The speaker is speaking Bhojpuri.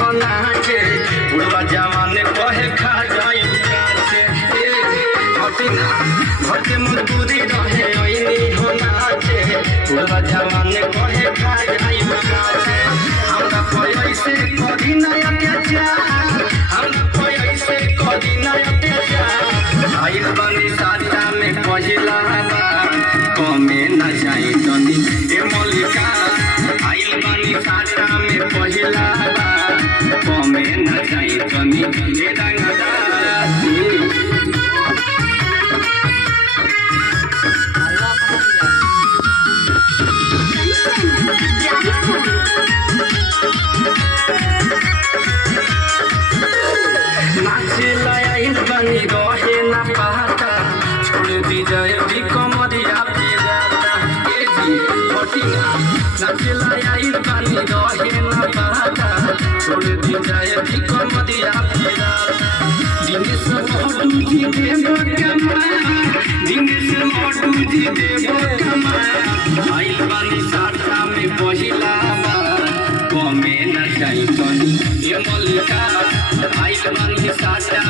हो नाचे बुढ़वा जवान कहे खा जाई काचे हटिना घटे मजबूरी रहे ओइनी हो नाचे बुढ़वा जवान कहे खा जाई काचे हमरा पैसे करी ना अत्याचार हमरा पैसे करी ना अत्याचार आइल बनी साटा में पहिला कमे न जाई तनी ए मलिका आइल बनी साटा में पहिला कमे न जाई तनी ए रंगदारी नाचिला आइल बनी रहे ना पाता छोड़ दी जाए भी कमरिया पिराता ए जी हटिना नाचिला आइल बनी रहे ना पाता छोड़ दी जाए भी कमरिया पिराता दिन से मोटू जी देबो कमा दिन से मोटू जी देबो कमा आइल बनी साटा में पहिला कमे न जाई तनी ए मलिका आइल बनी साटा